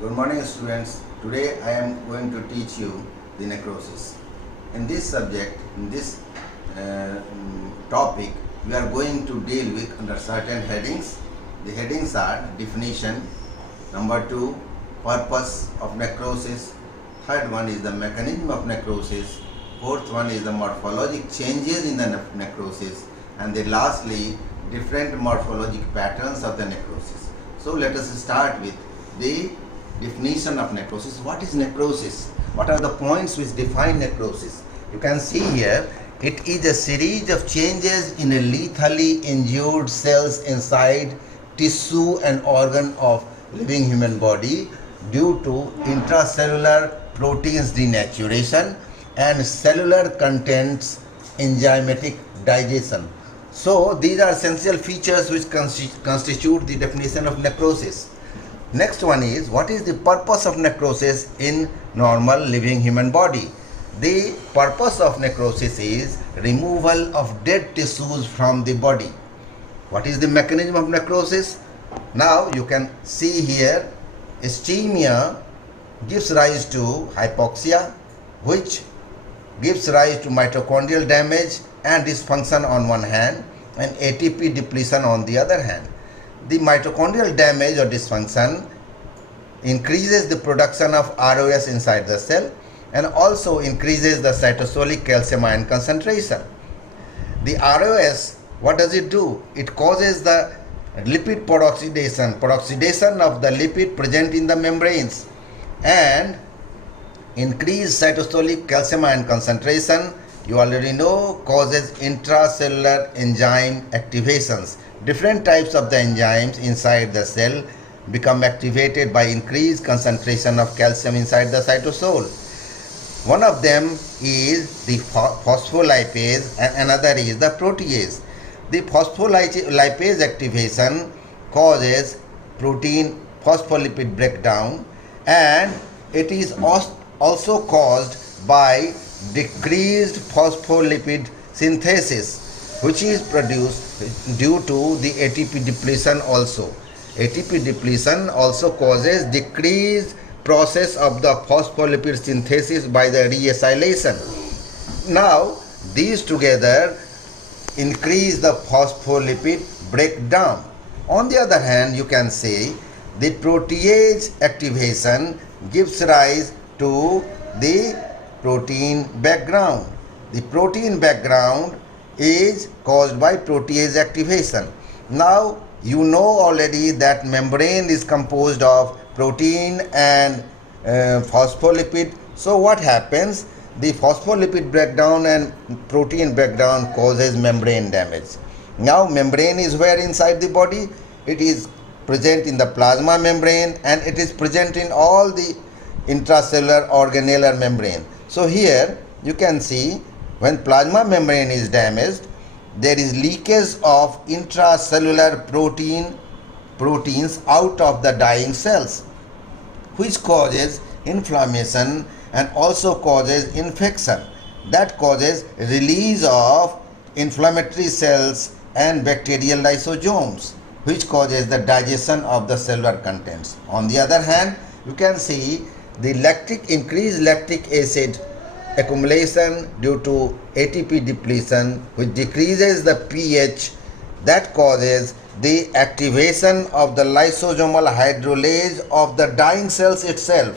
Good morning, students. Today I am going to teach you the necrosis. In this subject, in this topic, we are going to deal with under certain headings. The headings are definition, number 2, purpose of necrosis, third one is the mechanism of necrosis, fourth one is the morphologic changes in the necrosis, and then lastly, different morphologic patterns of the necrosis. So let us start with the definition of necrosis. What is necrosis? What are the points which define necrosis? You can see here, it is a series of changes in a lethally injured cells inside tissue and organ of living human body due to intracellular proteins denaturation and cellular contents enzymatic digestion. So these are essential features which constitute the definition of necrosis. Next one is, what is the purpose of necrosis in normal living human body? The purpose of necrosis is removal of dead tissues from the body. What is the mechanism of necrosis? Now you can see here, ischemia gives rise to hypoxia, which gives rise to mitochondrial damage and dysfunction on one hand, and ATP depletion on the other hand. The mitochondrial damage or dysfunction increases the production of ROS inside the cell and also increases the cytosolic calcium ion concentration. The ROS, what does it do? It causes the lipid peroxidation of the lipid present in the membranes, and increased cytosolic calcium ion concentration, you already know, causes intracellular enzyme activations. Different types of the enzymes inside the cell become activated by increased concentration of calcium inside the cytosol. One of them is the phospholipase and another is the protease. The phospholipase activation causes protein phospholipid breakdown, and it is also caused by decreased phospholipid synthesis, which is produced due to the ATP depletion also. ATP depletion also causes decreased process of the phospholipid synthesis by the reacylation. Now these together increase the phospholipid breakdown. On the other hand, you can say the protease activation gives rise to the protein background. The protein background is caused by protease activation. Now you know already that membrane is composed of protein and phospholipid. So what happens? The phospholipid breakdown and protein breakdown causes membrane damage. Now membrane is where inside the body? It is present in the plasma membrane and it is present in all the intracellular organellar membrane. So here you can see, when plasma membrane is damaged, there is leakage of intracellular proteins out of the dying cells, which causes inflammation and also causes infection. That causes release of inflammatory cells and bacterial lysosomes, which causes the digestion of the cellular contents. On the other hand, you can see the increased lactic acid accumulation due to ATP depletion, which decreases the pH, that causes the activation of the lysosomal hydrolase of the dying cells itself,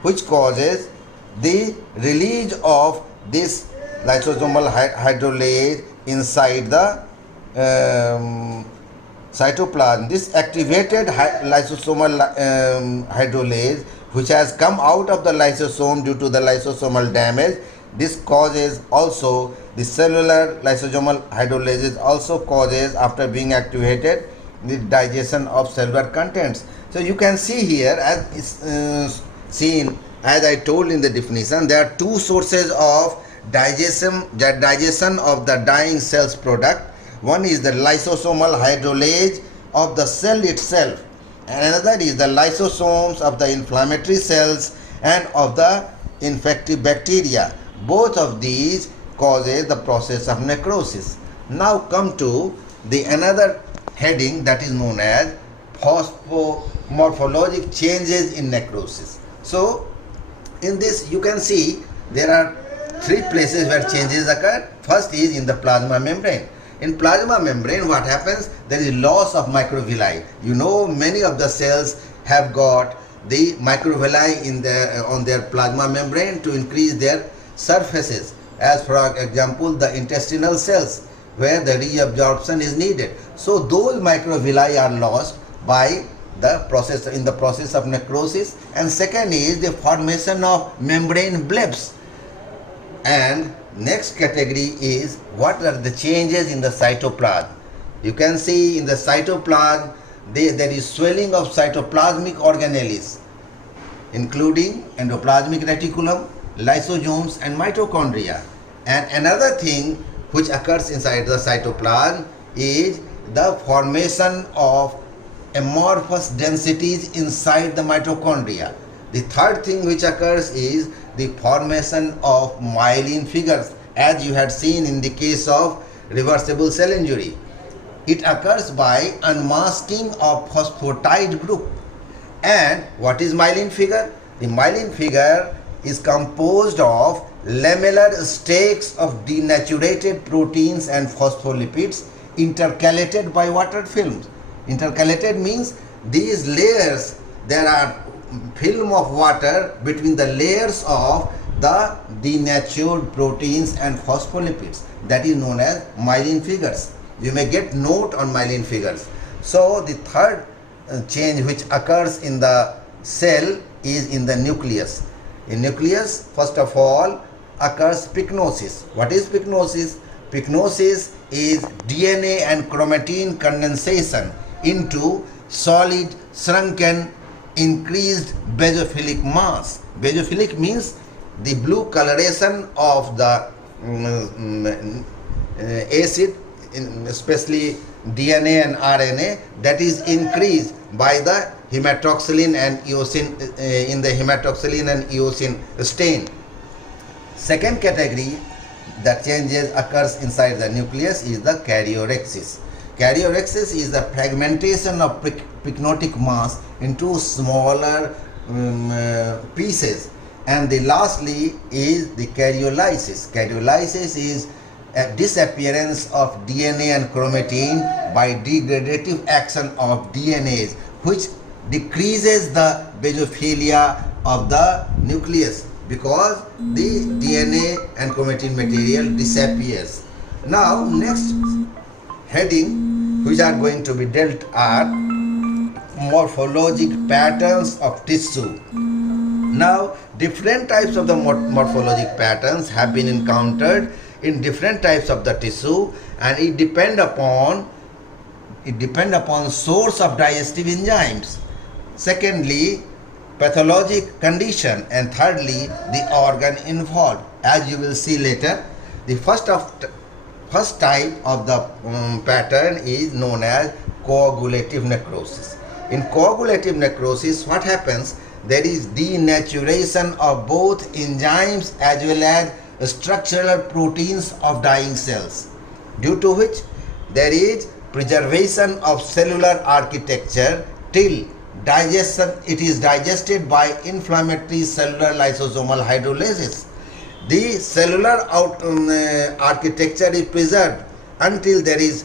which causes the release of this lysosomal hydrolase inside the cytoplasm. This activated lysosomal hydrolase, which has come out of the lysosome due to the lysosomal damage, this causes also the cellular lysosomal hydrolase also causes, after being activated, the digestion of cellular contents. So you can see here, as is seen, as I told in the definition, there are two sources of digestion of the dying cells product. One is the lysosomal hydrolase of the cell itself, and another is the lysosomes of the inflammatory cells and of the infective bacteria. Both of these causes the process of necrosis. Now come to the another heading, that is known as morphologic changes in necrosis. So in this you can see there are three places where changes occur. First is in the plasma membrane. In plasma membrane what happens? There is loss of microvilli. You know, many of the cells have got the microvilli in on their plasma membrane to increase their surfaces. As for example, the intestinal cells where the reabsorption is needed. So those microvilli are lost by the process in the process of necrosis. And second is the formation of membrane blebs. And next category is what are the changes in the cytoplasm. You can see in the cytoplasm there is swelling of cytoplasmic organelles, including endoplasmic reticulum, lysosomes and mitochondria. And another thing which occurs inside the cytoplasm is the formation of amorphous densities inside the mitochondria. The third thing which occurs is the formation of myelin figures, as you had seen in the case of reversible cell injury. It occurs by unmasking of phosphatide group. And what is myelin figure? The myelin figure is composed of lamellar stakes of denaturated proteins and phospholipids intercalated by water films. Intercalated means these layers, there are film of water between the layers of the denatured proteins and phospholipids. That is known as myelin figures. You may get note on myelin figures. So the third change which occurs in the cell is in the nucleus. In nucleus, first of all, occurs pycnosis. What is pycnosis? Pycnosis is DNA and chromatin condensation into solid, shrunken, increased basophilic mass. Basophilic means the blue coloration of the acid, especially DNA and RNA, that is increased by the hematoxylin and eosin in the hematoxylin and eosin stain. Second category that changes occurs inside the nucleus is the karyorrhexis. Karyorrhexis is the fragmentation of pycnotic mass into smaller pieces. And the lastly is the karyolysis. Karyolysis is a disappearance of DNA and chromatin by degradative action of DNAs, which decreases the basophilia of the nucleus because the DNA and chromatin material disappears. Now next heading which are going to be dealt are morphologic patterns of tissue. Now different types of the morphologic patterns have been encountered in different types of the tissue, and it depend upon source of digestive enzymes. Secondly, pathologic condition, and thirdly the organ involved. As you will see later, the first type of the pattern is known as coagulative necrosis. In coagulative necrosis, what happens? There is denaturation of both enzymes as well as structural proteins of dying cells, due to which there is preservation of cellular architecture till digestion. It is digested by inflammatory cellular lysosomal hydrolysis. The cellular architecture is preserved until there is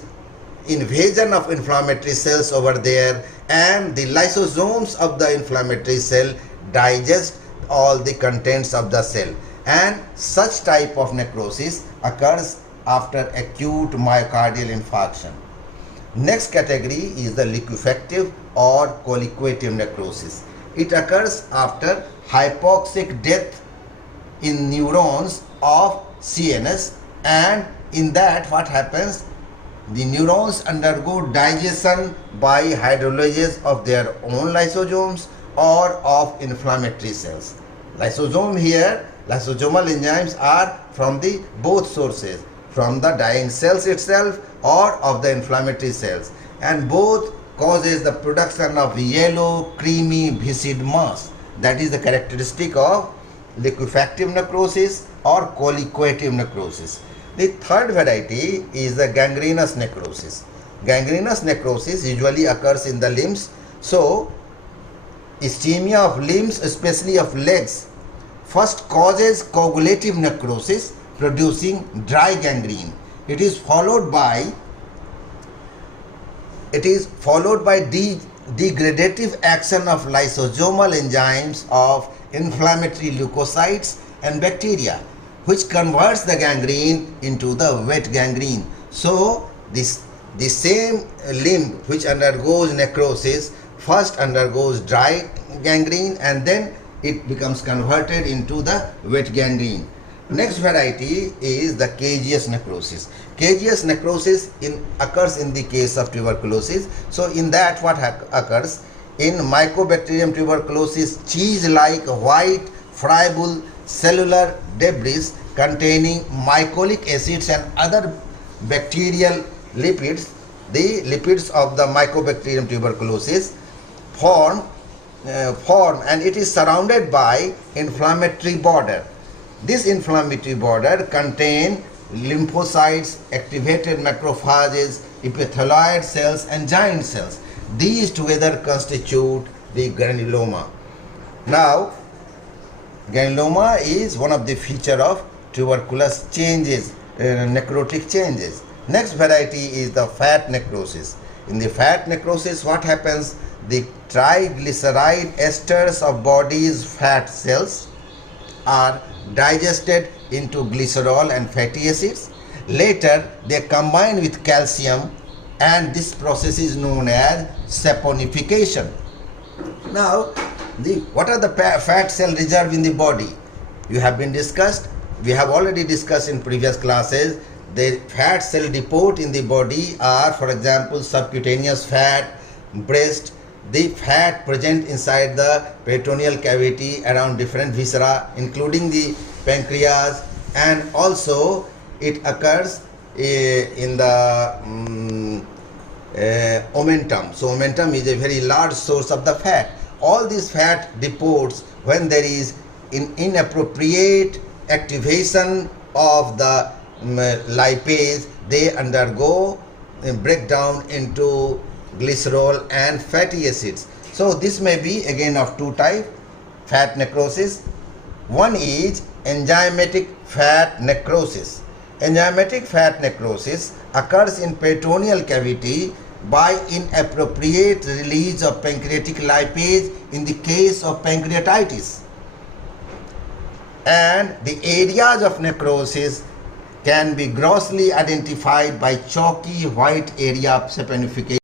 invasion of inflammatory cells over there, and the lysosomes of the inflammatory cell digest all the contents of the cell. And such type of necrosis occurs after acute myocardial infarction. Next category is the liquefactive or coagulative necrosis. It occurs after hypoxic death in neurons of CNS, and in that what happens? The neurons undergo digestion by hydrolysis of their own lysosomes or of inflammatory cells. Lysosome here, lysosomal enzymes are from the both sources, from the dying cells itself or of the inflammatory cells, and both causes the production of yellow creamy viscid mass. That is the characteristic of liquefactive necrosis or coagulative necrosis. The third variety is the gangrenous necrosis. Gangrenous necrosis usually occurs in the limbs So, ischemia of limbs, especially of legs, first causes coagulative necrosis, producing dry gangrene. It is followed by degradative action of lysosomal enzymes of inflammatory leukocytes and bacteria, which converts the gangrene into the wet gangrene. So the same limb which undergoes necrosis first undergoes dry gangrene and then it becomes converted into the wet gangrene. Next variety is the caseous necrosis. Caseous necrosis occurs in the case of tuberculosis. So in that what occurs? In Mycobacterium tuberculosis, cheese-like white friable cellular debris containing mycolic acids and other bacterial lipids, the lipids of the Mycobacterium tuberculosis form and it is surrounded by inflammatory border. This inflammatory border contains lymphocytes, activated macrophages, epithelioid cells and giant cells. These together constitute the granuloma. Now, granuloma is one of the feature of tuberculous changes, necrotic changes. Next variety is the fat necrosis. In the fat necrosis, what happens? The triglyceride esters of body's fat cells are digested into glycerol and fatty acids. Later, they combine with calcium and this process is known as saponification. Now, what are the fat cell reserve in the body? We have already discussed in previous classes. The fat cell depot in the body are, for example, subcutaneous fat, breast, the fat present inside the peritoneal cavity around different viscera, including the pancreas, and also it occurs in the omentum. So omentum is a very large source of the fat. All these fat depots, when there is inappropriate activation of the lipase, they undergo breakdown into glycerol and fatty acids. So this may be again of two types, fat necrosis. One is enzymatic fat necrosis. Enzymatic fat necrosis occurs in peritoneal cavity by inappropriate release of pancreatic lipase in the case of pancreatitis. And the areas of necrosis can be grossly identified by chalky white area of saponification.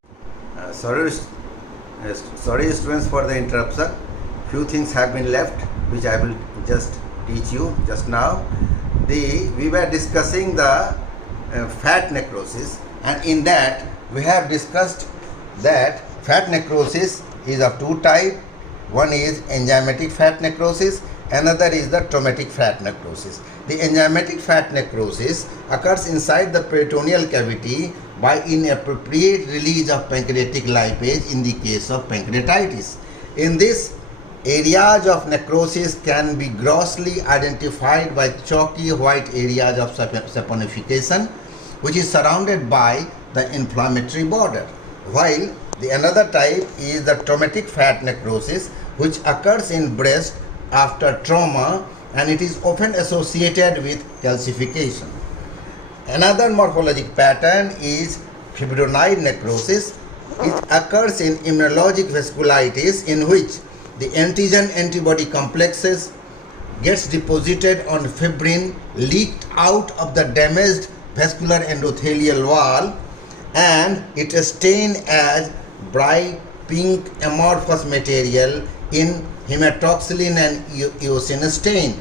Sorry students for the interruption. Few things have been left which I will just teach you just now. We were discussing the fat necrosis, and in that we have discussed that fat necrosis is of two types. One is enzymatic fat necrosis, another is the traumatic fat necrosis. The enzymatic fat necrosis occurs inside the peritoneal cavity by inappropriate release of pancreatic lipase in the case of pancreatitis. In this, areas of necrosis can be grossly identified by chalky white areas of saponification, which is surrounded by the inflammatory border. While the another type is the traumatic fat necrosis, which occurs in breast after trauma, and it is often associated with calcification. Another morphologic pattern is fibrinoid necrosis. It occurs in immunologic vasculitis, in which the antigen antibody complexes gets deposited on fibrin leaked out of the damaged vascular endothelial wall, and it is stained as bright pink amorphous material in hematoxylin and eosin stain.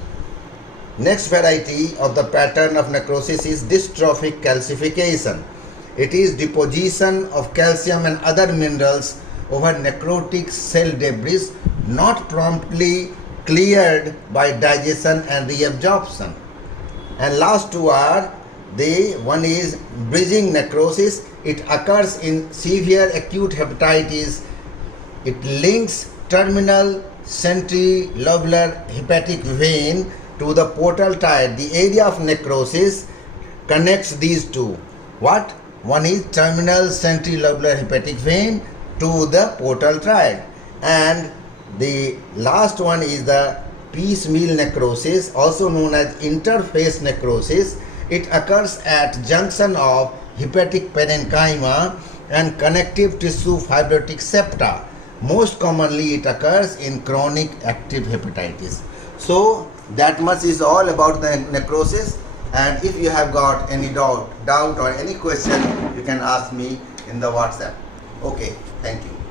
Next variety of the pattern of necrosis is dystrophic calcification. It is deposition of calcium and other minerals over necrotic cell debris not promptly cleared by digestion and reabsorption. And last two are, one is bridging necrosis. It occurs in severe acute hepatitis. It links terminal centrilobular hepatic vein to the portal tire. The area of necrosis connects these two. What? One is terminal centrilobular hepatic vein to the portal triad. And the last one is the piecemeal necrosis, also known as interface necrosis. It occurs at junction of hepatic parenchyma and connective tissue fibrotic septa. Most commonly it occurs in chronic active hepatitis. So that much is all about the necrosis, and if you have got any doubt or any question, you can ask me in the WhatsApp. Okay, thank you.